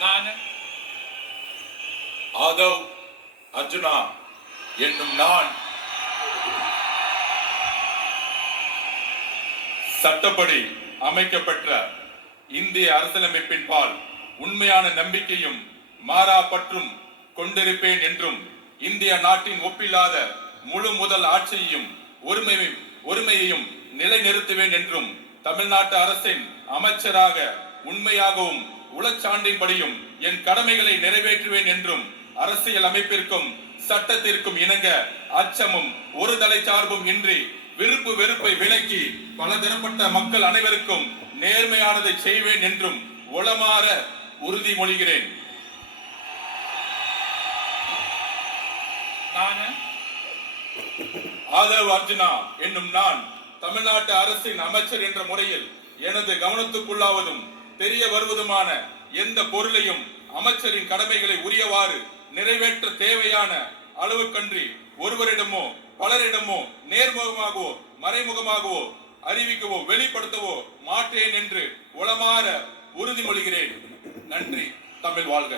நான் ஆதவ் அர்ஜுனா என்னும் நான் சட்டப்படி அமைக்கப்பெற்ற இந்திய அரசியலமைப்பின் பால் உண்மையான நம்பிக்கையும் மாறா பற்றும் கொண்டிருப்பேன் என்றும் இந்திய நாட்டின் ஒப்பில்லாத முழு முதல் ஆட்சியையும் ஒருமையையும் நிலைநிறுத்துவேன் என்றும் தமிழ்நாட்டு அரசின் அமைச்சராக உண்மையாகவும் உளச்சான்றின்படியும் என் கடமைகளை நிறைவேற்றுவேன் என்றும் அரசியல் அமைப்பிற்கும் சட்டத்திற்கும் இணங்க அச்சமும் ஒரு தலை சார்பும் இன்றி விருப்பு வெறுப்பை விலக்கி பலதரப்பட்ட மக்கள் அனைவருக்கும் நேர்மையானதை செய்வேன் என்றும் உளமாற உறுதிமொழிகிறேன். ஆதவ் அர்ஜுனா என்னும் நான் தமிழ்நாட்டு அரசின் அமைச்சர் என்ற முறையில் எனது கவனத்துக்குள்ளாவதும் தெரிய வருவதுமான எந்த பொருளையும் அமைச்சரின் கடமைகளை உரியவாறு நிறைவேற்ற தேவையான அளவுக்கன்றி ஒருவரிடமோ பலரிடமோ நேர்முகமாகவோ மறைமுகமாகவோ அறிவிக்கவோ வெளிப்படுத்தவோ மாட்டேன் என்று உளமாற உறுதிமொழிகிறேன். நன்றி. தமிழ் வாழ்க.